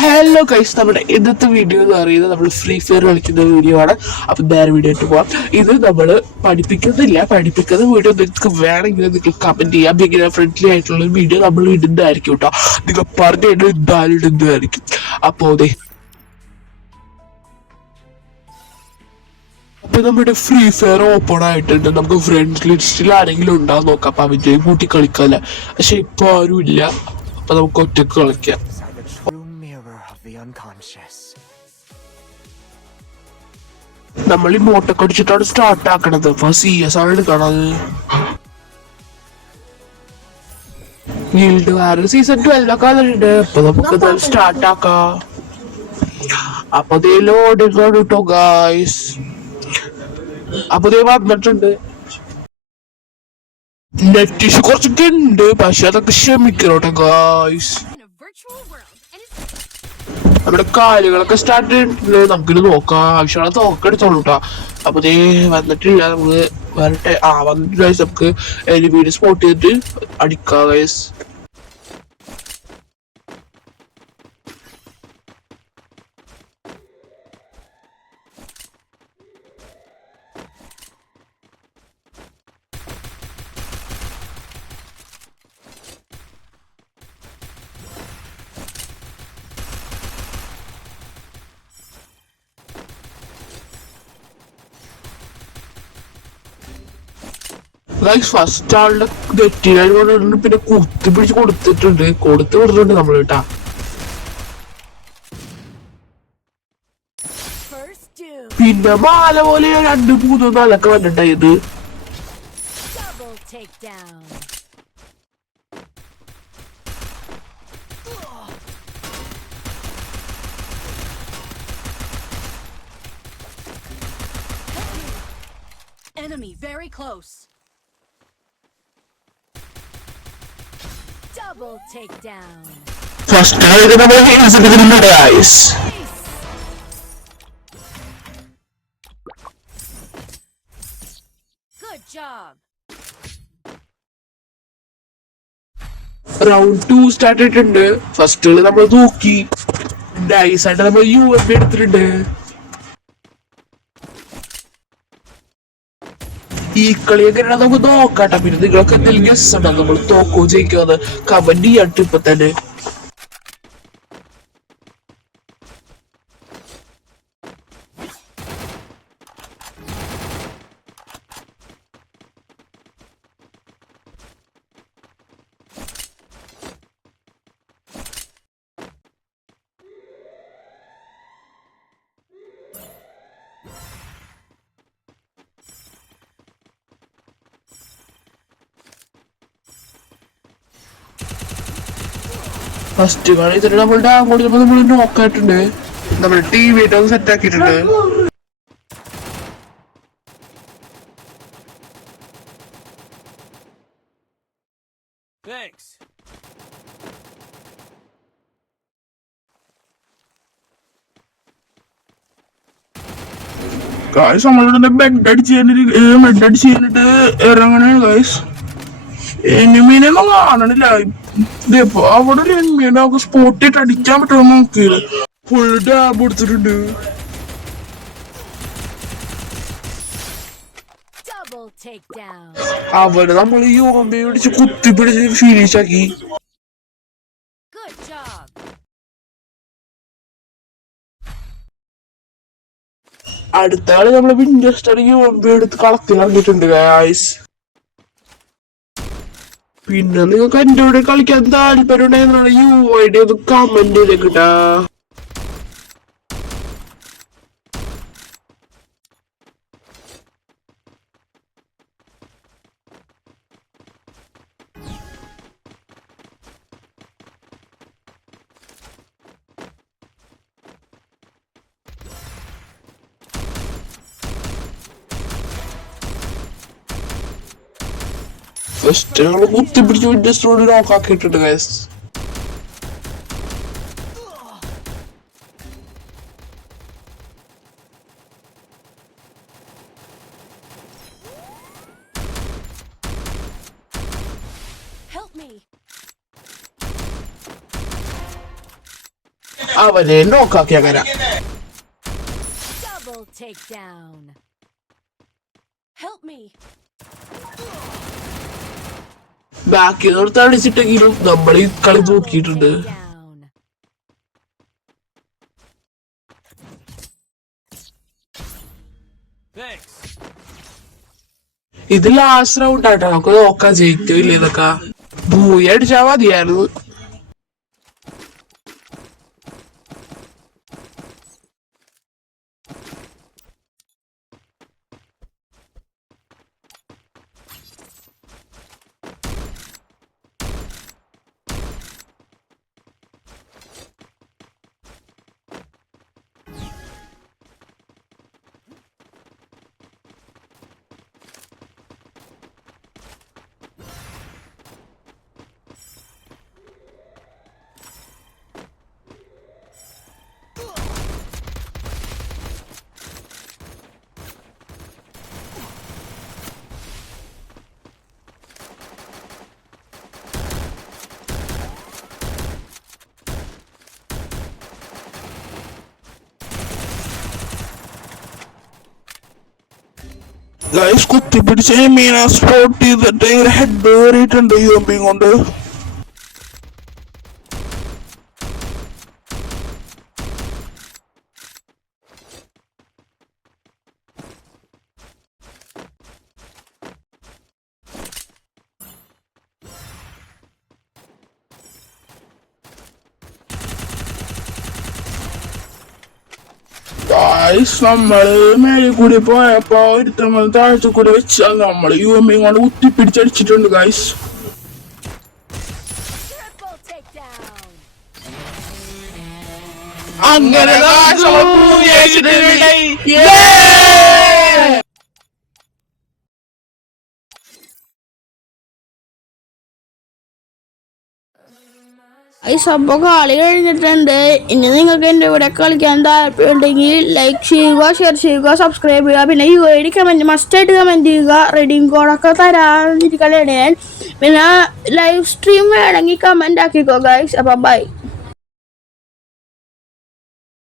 Hello guys, നമ്മുടെ ഇന്നത്തെ video എന്ന് പറയുന്നത് നമ്മൾ ഫ്രീ ഫയർ കളിക്കുന്ന വീഡിയോ ആണ്. അപ്പം നേരെ വീഡിയോ ഇട്ട് പോവാം. ഇത് നമ്മൾ പഠിപ്പിക്കുന്ന വീഡിയോ നിങ്ങൾക്ക് വേണമെങ്കിൽ നിങ്ങൾ കമന്റ് ചെയ്യാം. ബിഗിനർ ഫ്രണ്ട്ലി ആയിട്ടുള്ള ഒരു വീഡിയോ നമ്മൾ ഇടുന്നതായിരിക്കും കേട്ടോ. നിങ്ങൾ പറഞ്ഞു എന്തായാലും ഇടുന്നതായിരിക്കും. അപ്പോൾ അതെ, അപ്പൊ നമ്മുടെ ഫ്രീ ഫയർ ഓപ്പൺ ആയിട്ടുണ്ട്. നമുക്ക് ഫ്രണ്ട്സ് ലിസ്റ്റിൽ ആരെങ്കിലും ഉണ്ടാവും നോക്കാം. അപ്പൊ അവന്റെ കൂട്ടി കളിക്കാല്ലേ. പക്ഷെ ഇപ്പൊ ആരും ഇല്ല. അപ്പൊ നമുക്ക് ഒറ്റക്ക് കളിക്കാം. നമ്മൾ ഈ മോട്ടൊക്കെ അടിച്ചിട്ടാണ് സ്റ്റാർട്ട് ആക്കണത്. അപ്പൊ CS ആണ് എടുക്കണത്. ഗിൽഡ് വാർ സീസൺ 12 ഒക്കെ വന്നിട്ടുണ്ട്. അപ്പൊ നമുക്ക് സ്റ്റാർട്ട് ആക്കാം. അപ്പൊ അതേ ലോഡിങ് ആണ് കേട്ടോ ഗായ്സ്. അപ്പൊ അതേ വന്നിട്ടുണ്ട്. നെറ്റ് ഇഷ്യൂ കുറച്ചൊക്കെ ഉണ്ട്, പക്ഷെ അതൊക്കെ ക്ഷമിക്കണം കേട്ടോ ഗായ്സ്. നമ്മുടെ കാലുകളൊക്കെ സ്റ്റാർട്ട് ചെയ്തിട്ടുണ്ട്. നമുക്കിത് നോക്കാം. ആവശ്യമുള്ള തോക്കെടുത്തോളൂ കേട്ടോ. അപ്പൊ ഇതേ വന്നിട്ടില്ല. നമുക്ക് വരട്ടെ. വന്നിട്ട് ഗൈസ് നമുക്ക് എലിമീനെ സ്പോട്ട് ചെയ്തിട്ട് അടിക്കാം ഗൈസ്. ഫസ്റ്റ് ആളുടെ തെറ്റിനായി കൊണ്ടിട്ടുണ്ട്. പിന്നെ കുത്തി പിടിച്ച് കൊടുത്തിട്ടുണ്ട് നമ്മൾ കേട്ടാ. പിന്നെ മാല പോലെ 2-3 നാലൊക്കെ വന്നിട്ടായത്. Enemy very close. Double takedown. First ആയിട്ട് നമ്മൾ ഹീൽസ് എടുക്കുന്നുണ്ട് guys. Good job. Round 2 start ആയിട്ടുണ്ട്. ഫസ്റ്റ് നമ്മൾ നോക്കി നൈസ് ആയിട്ട് നമ്മൾ UMP എടുത്തിട്ടുണ്ട്. ഈ കളിയൊക്കെ നമുക്ക് നോക്കാട്ടെ. പിന്നെ നിങ്ങളൊക്കെ എന്തെങ്കിലും ഗസ് ഉണ്ടോ നമ്മൾ തോക്കോ ജയിക്കുമെന്ന് കമന്റ് ചെയ്യാട്ട് ഇപ്പൊ തന്നെ. ഫസ്റ്റ് കളി ഇതിന് നമ്മളുടെ അങ്ങോട്ട് നമ്മൾ നോക്കായിട്ടുണ്ട്. നമ്മൾ TV ആയിട്ടൊക്കെ സെറ്റ് ആക്കിയിട്ടുണ്ട്. ഗായ്സ് നമ്മളിവിടെ ബെഡ് അടിച്ച് കഴിഞ്ഞിട്ട് ഇറങ്ങണേ ഗായ്സ്. എനിമീനൊന്നും കാണണില്ല. ഇതിപ്പോ അവിടെ ഒരു എനിമീനെ നമുക്ക് സ്പോട്ടിട്ട് അടിക്കാൻ പറ്റുമോ നോക്കിയത്. ഫുൾ ഡാബ് കൊടുത്തിട്ടുണ്ട്. അവര് നമ്മൾ UMP പിടിച്ച് കുത്തിപ്പിടിച്ച് ഫിനിഷ് ആക്കി. അടുത്ത കളി നമ്മള് വിൻഡസ്റ്റർ UMP എടുത്ത് കളത്തിലിറങ്ങിയിട്ടുണ്ട് ഗായ്സ്. പിന്നെ നിങ്ങൾക്ക് എന്റെ കൂടെ കളിക്കാൻ താല്പര്യം ഉണ്ടെന്നാണ് UID ഒന്ന് കമന്റ് ചെയ്തേക്കിട്ടാ. ഫസ്റ്റ് നമ്മൾ കുത്തിപ്പിടിച്ച് വിൻഡസ്റ്റോട് ലോക്കാക്കിയിട്ടുണ്ട് ഗൈസ്. അവനെ നോക്കാക്കിയ കര. Double takedown. Help me. ബാക്കി നിർത്ത് അടിച്ചിട്ടെങ്കിലും നമ്മൾ ഈ കളി നോക്കിയിട്ടുണ്ട്. Down. ഇത് ലാസ്റ്റ് റൗണ്ട് ആയിട്ടോ, നമുക്ക് നോക്കാൻ ജയിക്കില്ല ഇതൊക്കെ. ഭൂയ അടിച്ചാ മതിയായിരുന്നു. ഗൈസ് കുത്തിപ്പിടിച്ച് മീനെ സ്പോട്ട് ചെയ്തിട്ട് ഇങ്ങനെ ഹെഡ് കയറിയിട്ടുണ്ട് UMP കൊണ്ട്. നമ്മള് മേലെ കൂടി പോയപ്പോ ഒരുത്തമ്മ താഴത്തു കൂടി വെച്ചാൽ നമ്മള് UMP കൊണ്ട് കുത്തിപ്പിടിച്ചടിച്ചിട്ടുണ്ട് ഗൈസ്. Triple takedown. അങ്ങനെ ഈ സംഭവം കളി കഴിഞ്ഞിട്ടുണ്ട്. ഇനി നിങ്ങൾക്ക് എൻ്റെ കൂടെ കളിക്കാൻ താല്പര്യമുണ്ടെങ്കിൽ ലൈക്ക് ചെയ്യുക, ഷെയർ ചെയ്യുക, സബ്സ്ക്രൈബ് ചെയ്യുക. പിന്നെ UID കമൻറ്റ് മസ്റ്റായിട്ട് കമൻറ്റ് ചെയ്യുക. റെഡീം കോഡൊക്കെ തരാതിരിക്കലാണ് ഞാൻ. പിന്നെ ലൈവ് സ്ട്രീം വേണമെങ്കിൽ കമൻറ്റ് ആക്കിക്കോ ഗൈസ്. അപ്പം ബൈ.